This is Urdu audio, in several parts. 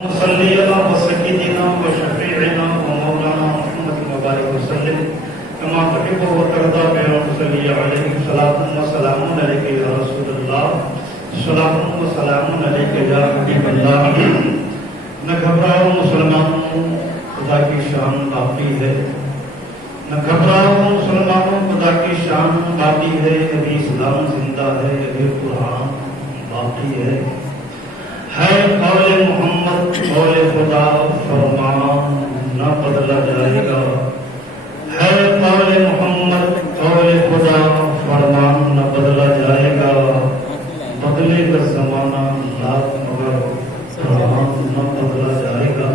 صلی اللہ وسیدنا وشفیعنا ومولانا محمد مبارک وسلم کما تحب و ترضى بهم صلی علیہ الصلوۃ والسلام علیک یا رسول اللہ صلوات و سلام علیک یا حبیب اللہ. نہ گھبراؤ مسلمانوں، خدا کی شان باقی ہے. نہ گھبراؤ مسلمانوں، خدا کی شان باقی ہے. ابھی اسلام زندہ ہے، ابھی قرآن باقی ہے. قول محمد قول خدا فرمان نہ بدلا جائے گا. ہے قول محمد قول خدا فرمان نہ بدلا جائے گا. بدلے کا زمانہ لاکھ مگر قرآن نہ بدلا جائے گا.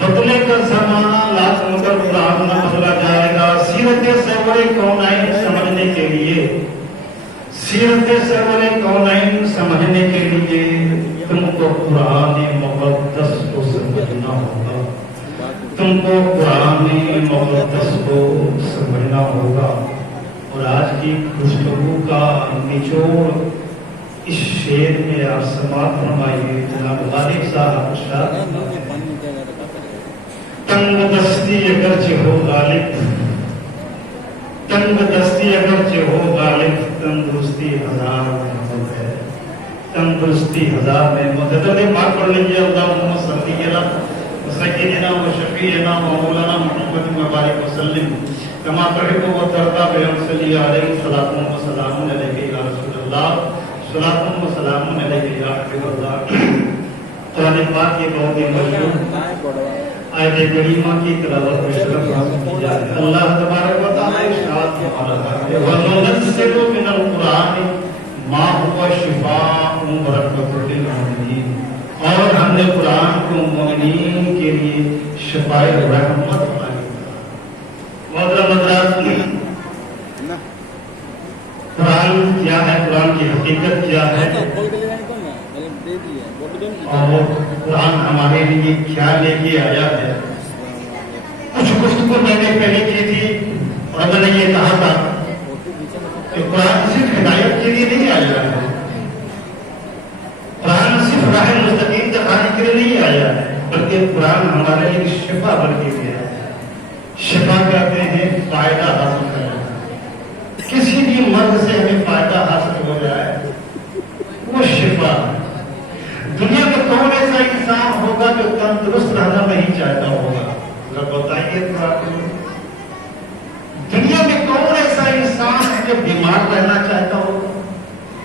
بدلے کا زمانہ لاکھ مگر قرآن نہ بدلا جائے گا. سیرت سرور کونین سمجھنے کے لیے، سیرت سرور کونین سمجھنے کے لیے تم کو قرآن مقدس کو سمجھنا ہوگا. تم کو قرآن مقدس کو سمجھنا ہوگا. اور آج کی گفتگو کا نچوڑ اس شعر میں آپ سماعت فرمائیے. جناب غالب صاحب تنگ دستی اگرچہ ہو غالب، تنگ دستی اگرچہ ہو غالب، تندرستی ہزار میں ہے. تندرستی ہزار میں مدد پاک پڑھ لیجیے. اللہم صلی علی سیدنا و شفیعنا و مولانا محمد مبارک وسلم کما تحب و ترضى بهم صلی علیہ الصلوۃ والسلام علیک یا رسول اللہ صلوات و سلام علیک یا حبیب اللہ. قرآن پاک کی بہت ہی مشہور آیت کریمہ کی تلاوت میں شرف کی جائے. اللہ تبارک و تعالی ارشاد فرماتا ہے وَنُنَزِّلُ مِنَ الْقُرْآنِ مَا هُوَ شِفَاءٌ وَرَحْمَةٌ لِّلْمُؤْمِنِينَ. اور ہم نے قرآن کو مومنین کے لیے شفاء و رحمت بنا دیا. محترم حضرات، قرآن کیا ہے، قرآن کی حقیقت کیا ہے، اور قرآن ہمارے لیے کیا لے کے آیا ہے. کچھ گفتگو میں نے پہلے کی تھی اور میں نے یہ کہا تھا کہ قرآن صرف ہدایت کے لیے نہیں آیا ہے. قرآن صرف راہ مستقیم دکھانے کے لیے نہیں آیا ہے، بلکہ قرآن ہمارے لیے شفا بن کے گیا ہے. شفا کہتے ہیں فائدہ حاصل کرنا. کسی بھی مرض سے ہمیں فائدہ حاصل ہو جائے وہ شفا. دنیا میں کون ایسا انسان ہوگا جو تندرست رہنا نہیں چاہتا ہوگا؟ ذرا بتائیے تو آپ کو. دنیا میں کون ایسا انسان ہے جو بیمار رہنا چاہتا ہوگا؟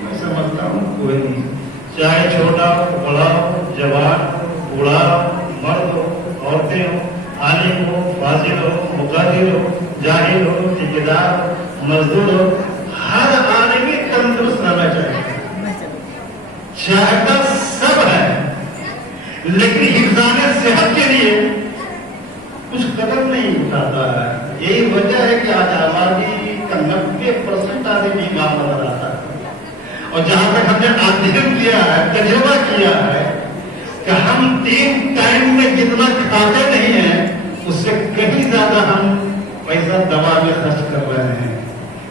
میں سمجھتا ہوں کوئی نہیں. چاہے چھوٹا ہو، بڑا ہو، جوان ہو، بوڑھا ہو، مرد ہو، عورتیں ہو، عالم ہو، فاضل ہو، مقادر ہو، جاہل ہو، ٹھیکیدار ہو، مزدور ہو، ہر آدمی تندرست رہنا چاہتا ہے. چاہتا سب ہے، لیکن حفظان صحت کے لیے کچھ قدم نہیں اٹھاتا ہے. یہی وجہ ہے کہ آج آبادی کا 90% آدمی بیمار نظر آتا ہے. اور جہاں تک ہم نے ادھین کیا ہے، تجربہ کیا ہے کہ ہم 3 ٹائم میں جتنا کھاتے نہیں ہیں اس سے کہیں زیادہ ہم پیسہ دوا میں خرچ کر رہے ہیں.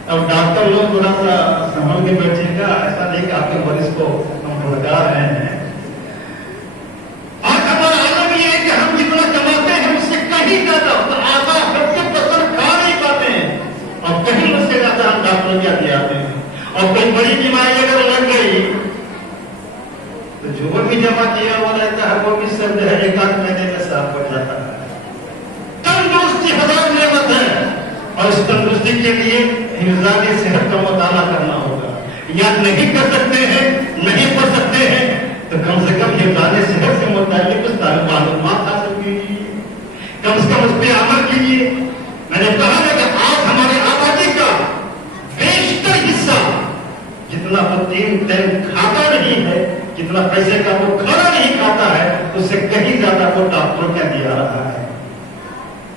اب ڈاکٹر لوگ تھوڑا سا سنبھل کے بیٹھے گا، ایسا نہیں کہ آپ کے مریض کو ہم بھڑکا رہے ہیں. آج ہمارا عالم یہ ہے کہ ہم جتنا کماتے ہیں اس سے کہیں زیادہ آدھا 70% کھا نہیں پاتے ہیں، اور کہیں اس سے زیادہ ہم ڈاکٹروں کے آتے آتے ہیں. اور کوئی بڑی بیماری اگر لگ گئی تو جو بھی جمع کیا ہوا رہتا ہے وہ بھی سب جو ہے 1-8 مہینے میں صاف ہو جاتا ہے. تندرستی ہزار نعمت ہے، اور اس تندرستی کے لیے حفظان صحت کا مطالعہ کرنا ہوگا. یا نہیں کر سکتے ہیں، نہیں پڑھ سکتے ہیں، تو کم سے کم حفظان صحت سے متعلق کچھ معلومات حاصل کیجیے، کم سے کم اس پہ عمل کیجیے. میں نے کہا ہے کہ آج ہماری آبادی کا بیشتر حصہ جتنا وہ 3 ٹائم کھاتا نہیں ہے، جتنا پیسے کا وہ کھانا نہیں کھاتا ہے، اس سے کہیں زیادہ وہ ڈاکٹروں کے دیا رہا ہے.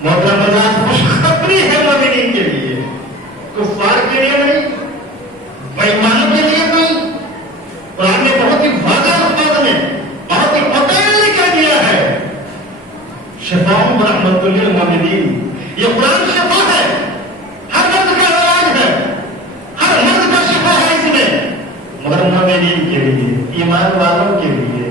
محترم حضرات، خوشخبری ہے مومنین کے لیے، کفار کے لیے نہیں، بے ایمانوں کے لیے نہیں. قرآن نے بہت ہی واضح الفاظ میں، بہت ہی مطالعہ کر دیا ہے شفاء و رحمۃ للمؤمنین. یہ قرآن شفا ہے، ہر مرض کا علاج ہے، ہر مرض کا شفا ہے اس میں، مگر مومنین کے لیے، ایمان والوں کے لیے.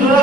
2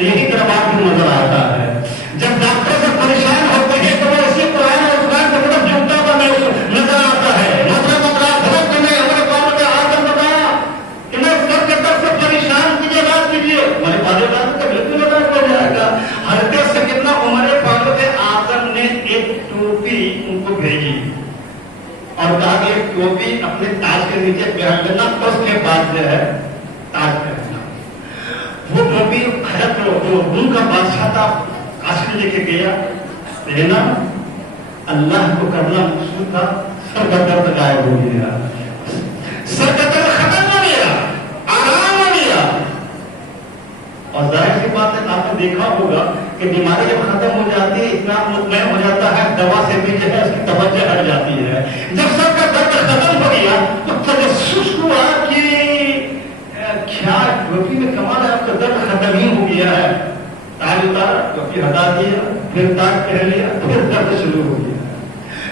تو یہی طرح آپ کو نظر آتا ہے. جب ڈاکٹر سے پریشان ہوتے ہیں تو وہ اسی قرآن اور قرآن کی طرف جھکتا ہوا نظر آتا ہے. حضرت نے ہمارے قوم کے آدم بتایا کہ میں سر کے درد سے پریشان کیجیے، علاج کیجیے. ہمارے والدین کا بالکل علاج ہو جائے گا. حرکت سے کتنا عمر فاروق اعظم نے ایک ٹوپی ان کو بھیجی اور کہا کہ ایک ٹوپی اپنے تاج کے نیچے پہن لینا، اس کے بعد جو ہے تاج پہننا. وہ ٹوپی روم کا بادشاہ تھا، کاشی لے کے گیا لینا، اللہ کو کرنا مقصود تھا. سر کا درد غائب ہو گیا، سر کا درد ختم ہو گیا، آرام ہو گیا. اور ظاہر سی بات ہے، آپ نے دیکھا ہوگا کہ بیماری جب ختم ہو جاتی ہے اتنا مطمئن ہو جاتا ہے، دوا سے بھی جو ہے اس کی توجہ ہٹ جاتی ہے. جب سر کا درد ختم ہو گیا تو تجسس ہوا کہ کیا ٹوپی میں کمال ہے، آپ کا درد ختم ہی ہو گیا ہے. تاج اتارا، ٹوپی ہٹا دیا، پھر تاج پہن لیا، پھر درد شروع ہو گیا،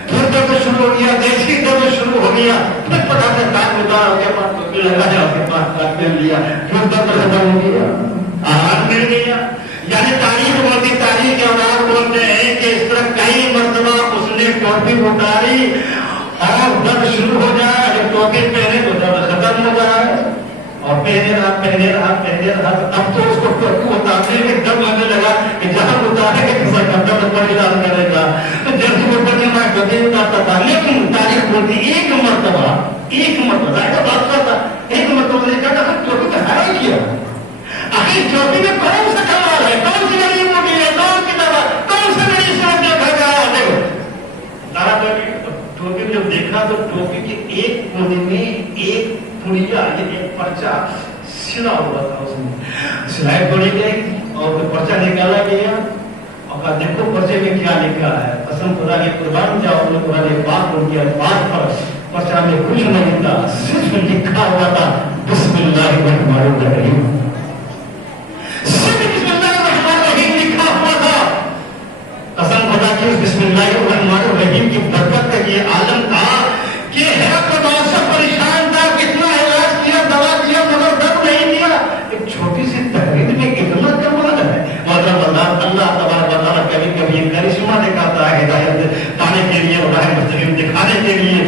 پھر درد شروع ہو گیا، دیسی درد شروع ہو گیا. پھر پتا سے تاج اتارا، اس کے بعد ٹوپی لگایا، اس کے بعد تاج پہن لیا، پھر درد ختم ہو گیا، آرام مل گیا. یعنی تاریخ بولتی، تاریخ کے اولاد بولتے ہیں کہ اس طرح کئی مرتبہ اس نے ٹوپی اتاری اور درد شروع ہو جائے. جب ٹوپی پہنے تو درد ختم ہو جائے اور پہنے رہا. اب تو اس کو ٹوپی اتارنے میں دم آنے لگا کہ جہاں اتارے گا کسی کا درد پریشان کرے گا. تو جلدی اوپر میں ٹوپی اتارتا تھا. لیکن تاریخ بولتی ایک مرتبہ بات کرتا، ایک مرتبہ نے کہا ٹوپی تو ہے کیا، آخر ٹوپی میں کون سا کمال ہے، کون سی بڑی موٹی ہے، کون سی دوا، کون سی بڑی سوچ جو گھر آیا. دیکھو ٹوپی جب دیکھا تو ٹوپی کے ایک کونے میں ایک پڑیا، ایک پرچا سلا ہوا تھا. اس میں سلائی توڑی گئی اور پرچا نکالا گیا اور کہا دیکھو پرچے میں کیا لکھا ہے. قسم خدا کی قربان جاؤ، نے قرآن پاک ان کے الفاظ پر پرچا میں کچھ نہیں تھا، صرف لکھا ہوا تھا بسم اللہ الرحمن الرحیم. صرف بسم اللہ الرحمن الرحیم لکھا ہوا تھا. قسم خدا کی بسم اللہ الرحمن الرحیم کی برکت کا یہ عالم تھا کہ ہرقل بادشاہ پریشان تھا، کتنا علاج کیا، دوا کیا، مگر درد نہیں دیا. ایک چھوٹی سی تقریر میں کتنا کمال ہے. اللہ تبارک و تعالیٰ کبھی کبھی کرشمہ دکھاتا ہے ہدایت پانے کے لیے اور راہ مستقیم دکھانے کے لیے.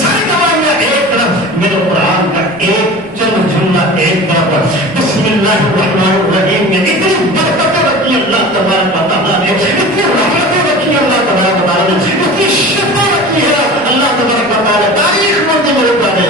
ساری دوائیاں ایک طرف، میرے قرآن کا ایک چند جملہ ایک طرف. بسم اللہ الرحمن الرحیم میں اتنی برکتیں رکھی اللہ تبارک و تعالیٰ نے، اتنی رحمتیں رکھی اللہ تبارک و تعالیٰ نے، اتنی شفا رکھی ہے اللہ تبارک و تعالیٰ. تاریخ میں میرے پاس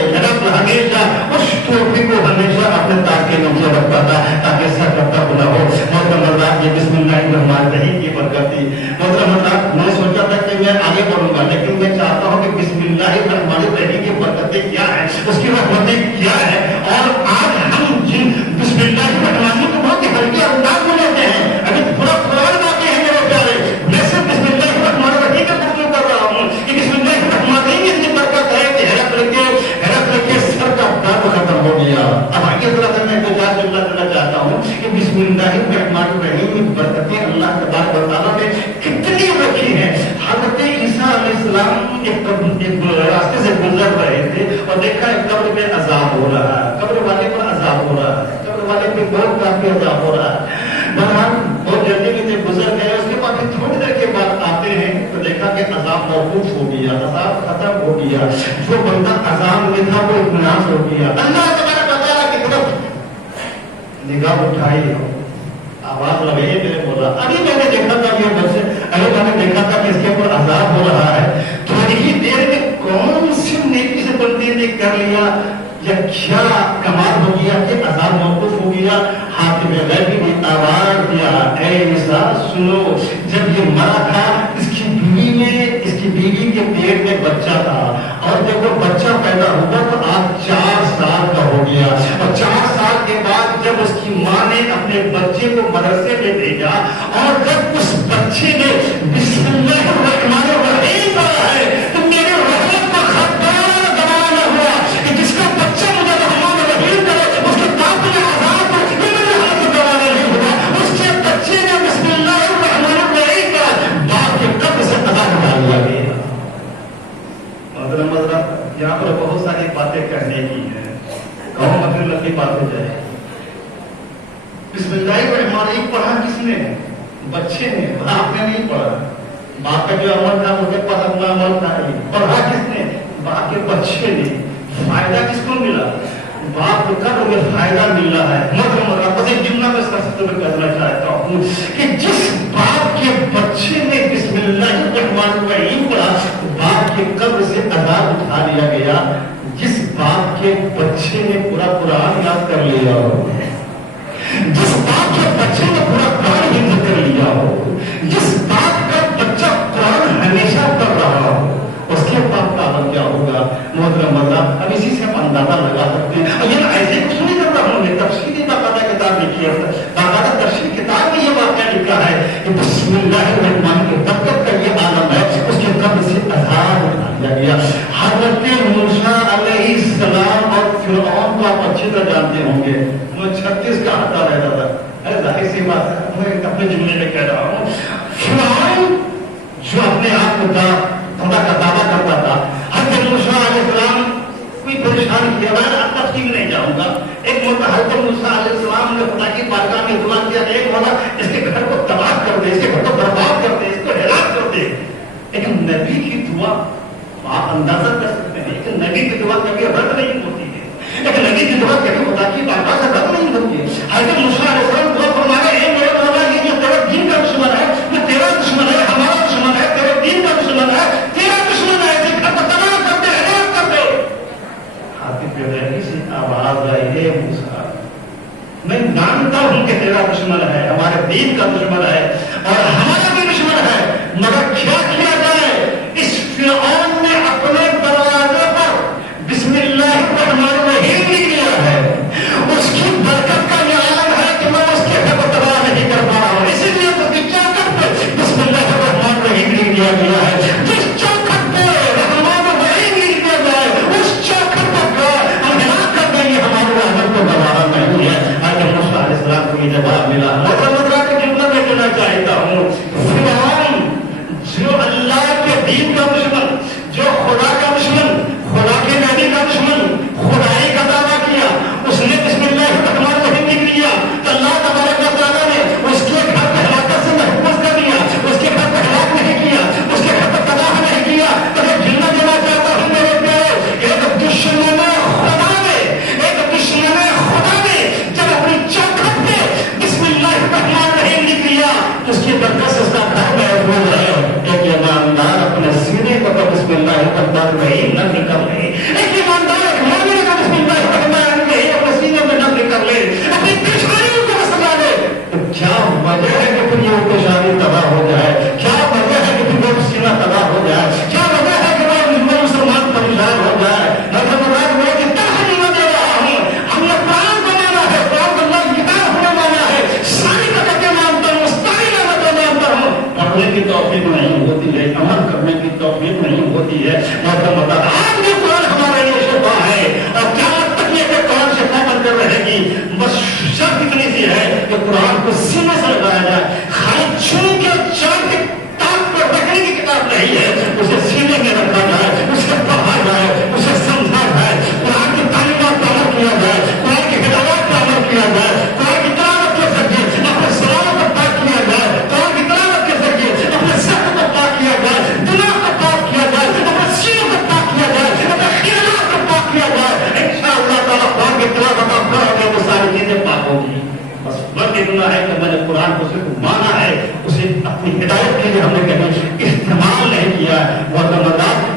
ہمیشہ اس ٹوپی کو ہمیشہ اپنے تاج کے نیچے رکھتا تھا تاکہ سر کپڑا کھلا ہو. محترم حضرات، یہ بسم اللہ الرحمن الرحیم کی برکت تھی. محترم حضرات، میں سوچا تھا کہ میں آگے بڑھوں گا، لیکن میں چاہتا ہوں کہ بسم اللہ الرحمن الرحیم کی برکتیں کیا ہے، اس کی رحمتیں کیا ہے. اور آج ہم جن بسم اللہ الرحمن کو بہت ہی ہلکے انداز میں لیتے ہیں. ابھی پورا قرآن آتے ہیں میرے پیارے، میں صرف بسم اللہ الرحمن الرحیم کا ترجمہ کر رہا ہوں کہ بسم اللہ الرحمن الرحیم کی برکت ہے کہ ہرقل کے سر کا درد ختم ہو گیا. اب آگے طرح سے میں گزار جملہ کرنا چاہتا ہوں کہ بسم اللہ الرحمن الرحیم کی برکتیں اللہ تبارک و تعالیٰ نے کتنی رکھی ہیں. حضرت عیسیٰ علیہ السلام ایک راستے سے گزر رہے تھے اور دیکھا ایک قبر میں عذاب ہو رہا ہے، قبر والے پر عذاب ہو رہا ہے، قبر والے پہ بہت کافی عذاب ہو رہا ہے. بہرحال بہت جلدی میں سے گزر گئے. اس کے بعد تھوڑی دیر کے بعد آتے ہیں تو دیکھا کہ عذاب موقوف ہو گیا، عذاب ختم ہو گیا. جو بندہ عذاب میں تھا وہ اطمینان ہو گیا. اللہ تبارک و تعالیٰ کی طرف نگاہ اٹھائی، آواز لگائی، میں نے بولا ابھی میں نے دیکھا تھا یہ بچے، ابھی میں نے دیکھا تھا کہ اس کے اوپر عذاب ہو رہا ہے. تھوڑی ہی دیر میں کون سی نیکی سے بندے نے کر لیا یا کیا کمال ہو گیا کہ عذاب موقوف ہو گیا. حاکم غیبی نے آواز دیا، اے عیسیٰ سنو، جب یہ مرا تھا اس کی بیوی کے پیٹ میں بچہ تھا اور جب وہ بچہ پیدا ہوا تو آج 4 سال کا ہو گیا. اور 4 سال کے بعد جب اس کی ماں نے اپنے بچے کو مدرسے میں بھیجا اور جب اس بچے نے بسم اللہ الرحمن الرحیم پڑھا ہے تو میرے رحمت کا خطرہ دبانا ہوا کہ جس کا بچہ مجھے رحمان الرحیم کرے اس کے باپ نے عذاب کو میرے ہاتھ دبانا نہیں ہوا. اس کے بچے نے بسم اللہ الرحمن الرحیم کا باپ کے قبر سے ادا کر دیا گیا. یہاں پر بہت ساری باتیں کہنے کی ہیں، کہوں مطلب لمبی بات ہو جائے. بسم اللہ الرحمن الرحیم بچے نے، باپ نے نہیں پڑھا. باپ کا جو عمل تھا وہ پڑھا ہوا عمل تھا. پڑھا کس نے؟ باپ کے بچے نے. فائدہ کس کو ملا؟ باپ کا تو فائدہ مل رہا ہے. مطلب ایک جملہ میں کرنا چاہتا ہوں کہ جس باپ کے بچے نے بسم اللہ الرحمن الرحیم پڑھا، باپ کے قبر سے عذاب اٹھا لیا گیا. جس باپ کے بچے نے پورا قرآن یاد کر لیا ہو، جس باپ کے بچے نے پورا قرآن حفظ کر لیا ہو، جس باپ کا بچہ قرآن ہمیشہ پڑھ رہا ہو، اس کے باپ کا عمل کیا ہوگا؟ محترم اللہ، اب اسی سے ہم اندازہ لگا سکتے ہیں. اور یہ ایسے کچھ نہیں کر رہا ہوں، تفصیلی باقاعدہ کتاب لکھی ہے، باقاعدہ تفصیل کتاب میں یہ واقعہ لکھا ہے کہ بسم اللہ الرحمن کے برکت کا یہ عالم ہے. اس کے قبر سے عذاب اٹھا لیا گیا. حضرت موسیٰ علیہ السلام اور فرعون کو آپ اچھی طرح جانتے ہوں گے. وہ 36 کا ہٹا رہتا تھا. ظاہر سی بات ہے، میں اپنے جملے میں کہہ رہا ہوں. فرعون جو اپنے آپ کو خدا کا دعویٰ کرتا تھا، حضرت موسیٰ علیہ السلام کوئی پریشان کیا. میں اب تفصیل نہیں جاؤں گا. ایک مرتبہ حضرت موسیٰ علیہ السلام نے خدا کی بارگاہ میں دعا کیا. ایک مرتبہ اس کے گھر کو تباہ کر دے، اس کے گھر کو برباد کر دے، اس کو ہلاک کر دے. لیکن نبی کی دعا آپ اندازہ کر سکتے ہیں کہ نبی کی دعا کبھی رد نہیں ہوتی ہے. لیکن نبی کی دعا کبھی خدا کی بارگاہ سے رد نہیں ہوتی ہے. حضرت موسیٰ علیہ السلام دعا فرمایا، اے میرے مولا، یہ جو تیرے دین کا دشمن ہے، یہ تیرا دشمن ہے، ہمارا دشمن ہے، تیرے دین کا دشمن ہے، تیرا دشمن ہے، اس گھر کو تباہ کر دے، ہلاک کر دے. خاطب رہی سے آواز آئی، اے موسیٰ، میں جانتا ہوں کہ تیرا دشمن ہے، ہمارے دین کا دشمن ہے اور ہمارا بھی دشمن ہے، مگر کیا کیا جائے؟ اس فرعون نے اپنے دروازے پر بسم اللہ الرحمن الرحیم لکھ لیا ہے. اس کی برکت کا یہ عالم ہے کہ میں اس کے گھر کو تباہ نہیں کر پا رہا ہوں. اسی لیے اس کی چوکھٹ پہ بسم اللہ الرحمن الرحیم لکھ دیا گیا ہے. جس چوکھٹ پہ رحمان الرحیم لکھ دیا جائے، اس چوکھٹ پر ہم ہلاک کر دیں گے، ہمارے رحمت کو دوبارہ نہیں ہے. حضرت موسیٰ علیہ السلام کو یہ جواب ملا. مطلب کہ جملہ میں کہنا چاہتا ہوں، فرعون جو اللہ کے دین کا دشمن، جو خدا کا دشمن، خدا کے نبی کا دشمن، خدائی کا دعویٰ کیا، اس نے بسم اللہ الرحمن الرحیم لکھ لیا. اللہ تبارک و تعالیٰ نے اس کے گھر کو ہلاکت سے محفوظ کر دیا، اس کے گھر کو ہلاک نہیں کیا، اس کے گھر کو تباہ نہیں کیا. تو میں جملہ دینا چاہتا ہوں میرے پیارے، ایک دشمن خدا نے، ایک دشمن خدا نے جب اپنی چوکھٹ پہ بسم اللہ الرحمن الرحیم لکھ لیا، اس کی برکت سے اس کا گھر محفوظ ہے. ایک ایماندار اپنے سینے کو بسم اللہ الرحمن الرحیم نہ نکل لے، ایک ایماندار مومن کو بسم اللہ الرحمن الرحیم اپنے سینے میں نہ نکل لے، اپنی پریشانیوں کو سمجھا لے. تو کیا وجہ ہے کہ پھر یہ پریشانی تباہ ہو جائے؟ کیا وجہ ہے کہ پھر وہ سینہ تباہ ہو جائے؟ کیا وجہ ہے کہ وہ مسلمان پریشان ہو جائے؟ پڑھنے کی توفیق نہیں ہوتی ہے، عمل کرنے کی توفیق نہیں ہوتی ہے. مطلب آج بھی قرآن ہمارے لیے شفا ہے اور قیامت تک یہ قرآن شفا بن کر رہے گی. بس شرط اتنی سی ہے کہ قرآن کو سینے سے لگایا جائے. خالی چھو کے چار کے تاک پر رکھنے کی کتاب نہیں ہے، اسے سینے میں رکھا جائے، اسے پڑھا جائے، اسے سمجھا جائے، قرآن کی تعلیمات پر عمل کیا جائے، قرآن کی ہدایات پر عمل کیا جائے، قرآن کی تلاوت کے ذریعے اپنے سلامت کو پاک کیا جائے، قرآن کی تلاوت کے ذریعے اپنے سخت کو پاک کیا جائے، دماغ کو پاک کیا جائے، اپنے سینوں کو پاک کیا جائے، اپنے خیالات کو پاک کیا جائے. انشاءاللہ تعالیٰ قرآن کی تلاوت آپ کرو، وہ ساری چیزیں پاک ہوگی. بس فرق اتنا ہے کہ میں نے قرآن کو صرف مانا ہے، اسے اپنی ہدایت کے لیے ہم نے کہیں استعمال نہیں کیا ہے.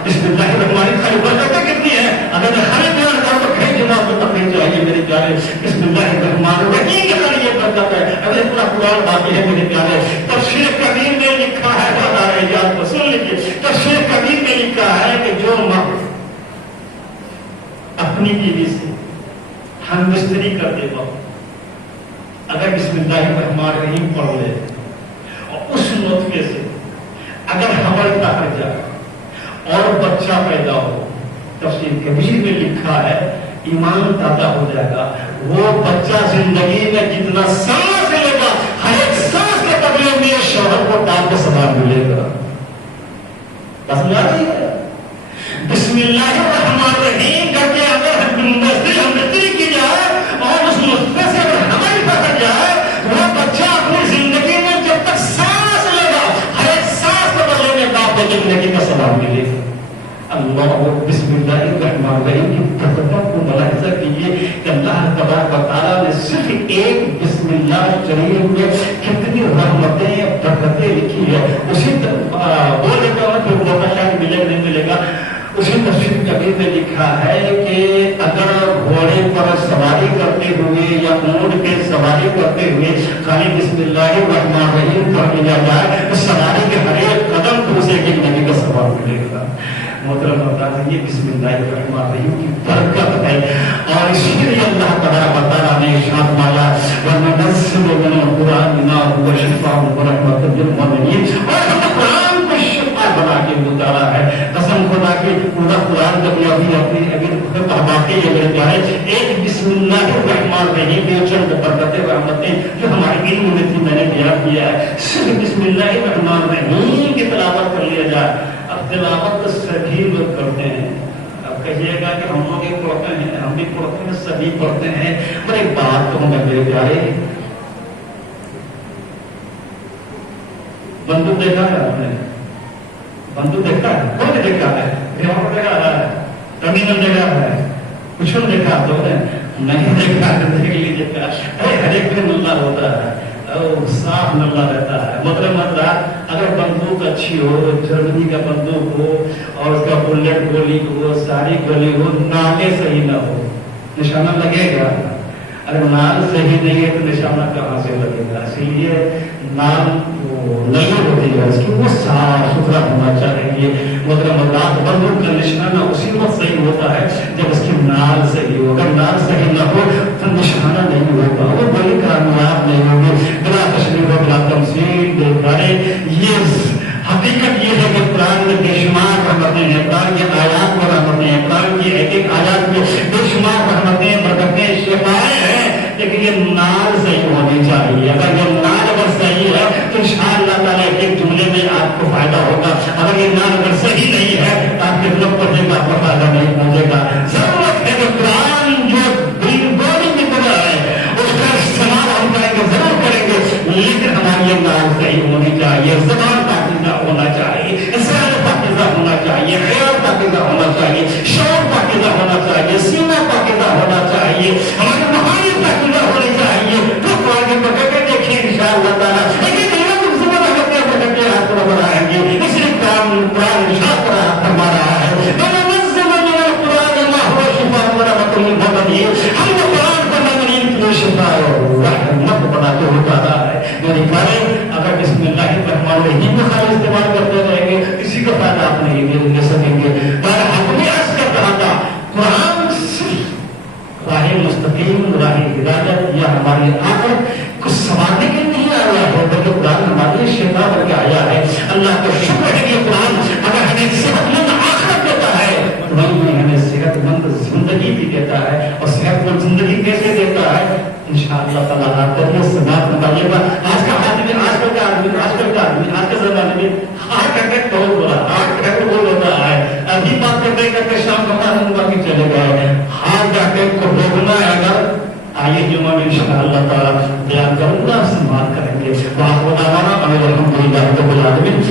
بسم اللہ الرحمن الرحیم خالی برکتیں کتنی ہیں، اگر میں خالی بیان کروں تو کہیں جماعت کو تقریر چاہیے میرے پیارے. بسم اللہ الرحمن الرحیم کے خالی یہ برکت ہے. اگر پورا قرآن باقی ہے میرے پیارے. تفسیر کبیر میں لکھا ہے، بتا رہے یاد کو سن لیجیے، تفسیر کبیر میں لکھا ہے کہ جو اپنی بیوی سے ہم بستری کرتے وقت اگر بسم اللہ الرحمن الرحیم پڑھ لے اور اس نطفے سے اگر حمل ٹکر جائے اور بچہ پیدا ہو، تفسیر کبیر میں لکھا ہے ایمان پیدا ہو جائے گا. وہ بچہ زندگی میں جتنا سانس لے گا، ہر ایک سانس کے بدلے میں شوہر کو ڈال کے ثواب ملے گا. بسم اللہ الرحمن الرحیم کر کے اگر بستری کی جائے اور اس نطفے سے اگر حمل پکڑ جائے، وہ بچہ اپنی زندگی میں جب تک ثواب ملے گا. اللہ بسم اللہ الرحمن الرحیم کی برکتوں کو ملاحظہ کیجیے کہ اللہ تبارک و تعالیٰ نے صرف ایک بسم اللہ شریف میں کتنی رحمتیں برکتیں لکھی ہے. اسی وہ لکھا ہوا پھر موقع شاید ملے نہیں ملے گا. اسی تفسیر کبیر میں لکھا ہے کہ اگر گھوڑے پر سواری کرتے ہوئے یا اونٹ پہ سواری کرتے ہوئے خالی بسم اللہ الرحمن الرحیم پڑھ لیا جائے تو سواری کے ہر ایک قدم کو اسے ایک نبی کا ثواب ملے گا. محترم بتا دیجیے بسم اللہ الرحمن الرحیم کی برکت ہے اور اسی لیے اللہ تبارک و تعالیٰ نے ارشاد فرمایا وَنُنَزِّلُ مِنَ الْقُرْآنِ مَا هُوَ شِفَاءٌ وَرَحْمَةٌ لِّلْمُؤْمِنِينَ. اور قرآن کو شفا بنا کے اتارا ہے. قسم خدا کی پورا قرآن جب ابھی واقعی اگر جائے ایک بسم اللہ الرحمن الرحیم کے چند برکتیں رحمتیں جو ہمارے علم میں تھی میں نے بیان کیا ہے. صرف بسم اللہ الرحمن الرحیم کی تلاوت کر لیا جائے. اب تلاوت تو سبھی لوگ کرتے ہیں. اب کہیے گا کہ ہم لوگ ایک پڑھتے ہیں ہم بھی پڑھتے ہیں سبھی پڑھتے ہیں. پر ایک بات کہوں گا میرے پیارے بندوق دیکھا ہے آپ نے بندوق دیکھا ہے کون نے دیکھا ہے ریوالور دیکھا ہے ٹرمینل دیکھا ہے کچھ دیکھا تو نہیں دیکھا دیکھ لیجیے ہر ایک میں نلہ ہوتا ہے صاف نلہ رہتا ہے. مطلب اگر بندوق اچھی ہو جرمنی کا بندوق ہو اور اس کا بلٹ گولی ہو ساری گولی ہو نالے صحیح نہ ہو نشانہ لگے گا. اگر نال صحیح نہیں ہے تو نشانہ کہاں سے لگے گا. اسی لیے نال نہیں ہوتی ہے اس کی وہ صاف ستھرا ہونا چاہیے. مطلب بندوق کا نشانہ اسی وقت صحیح ہوتا ہے جب اس کی نال صحیح ہو. اگر نال صحیح نہ ہو تو نشانہ نہیں ہوگا وہ بڑی کامیاب نہیں ہوگی. بلا تشریف و بلا تمثیل بے یہ حقیقت یہ ہے کہ قرآن میں بے شمار رحمتیں ہیں. قرآن کی آیات میں رحمتیں ہیں. قرآن کی ایک ایک آیات میں بے شمار رحمتیں برکتیں شفائیں ہیں. لیکن یہ نال صحیح ہونی چاہیے. اگر یہ نال اگر صحیح ہے تو انشاءاللہ تعالیٰ ایک جملے میں آپ کو فائدہ ہوگا. اگر یہ نال اگر صحیح نہیں ہے تو آپ کے لوگ پڑھنے کا آپ کو فائدہ نہیں پہنچے گا. ضرورت ہے کہ قرآن جو بولی کی طرح ہے اس کا استعمال ہم کریں گے ضرور کریں گے لیکن ہماری یہ نال صحیح ہونی چاہیے. زبان پاکیزہ ہونا چاہیے. انسان پاکیزہ ہونا چاہیے. خیال پاکیزہ ہونا چاہیے. شعور پاکیزہ ہونا چاہیے. سینہ پاکیزہ ہونا چاہیے. ہماری مہاری پاکیزہ ہونی چاہیے. تو قرآن پکڑ کے دیکھیں انشاءاللہ تعالیٰ بنائیں گے. اس لیے قرآن ارشاد فرما رہا ہے ہم کو قرآن کو مومنین کے لیے شفا اور رحمت بناتے ہوتا رہا ہے. میرے بھائی اگر بسم اللہ الرحمن الرحیم کو خالی استعمال کرتے رہیں گے کسی کا فائدہ آپ نہیں لے سکیں گے. پر ہم نے عرض کر رہا تھا قرآن صرف راہ مستقیم راہ ہدایت یا ہماری آخرت کو سنوارنے کے لیے نہیں آیا ہے بلکہ قرآن ہمارے لیے شفا بن کے آیا ہے. اللہ کا شکر ہے کہ قرآن اگر ہمیں صحت مند آخرت دیتا ہے تو وہیں ہمیں صحت مند زندگی بھی دیتا ہے. اور صحت مند زندگی کیسے دیتا ہے انشاءاللہ تعالیٰ آپ کو یہ سماعت بتائیے گا. آج کا آدمی آج کے زمانے میں ہارٹ اٹیک بہت بڑا ہارٹ اٹیک بہت ہوتا ہے. ابھی بات کرتے کرتے شام کو باقی چلے گئے. ہارٹ اٹیک کو روکنا ہے اگر آئیے جمعہ میں انشاءاللہ تعالیٰ بیان کروں گا سماعت کریں گے. الحمدللہ رب العالمین.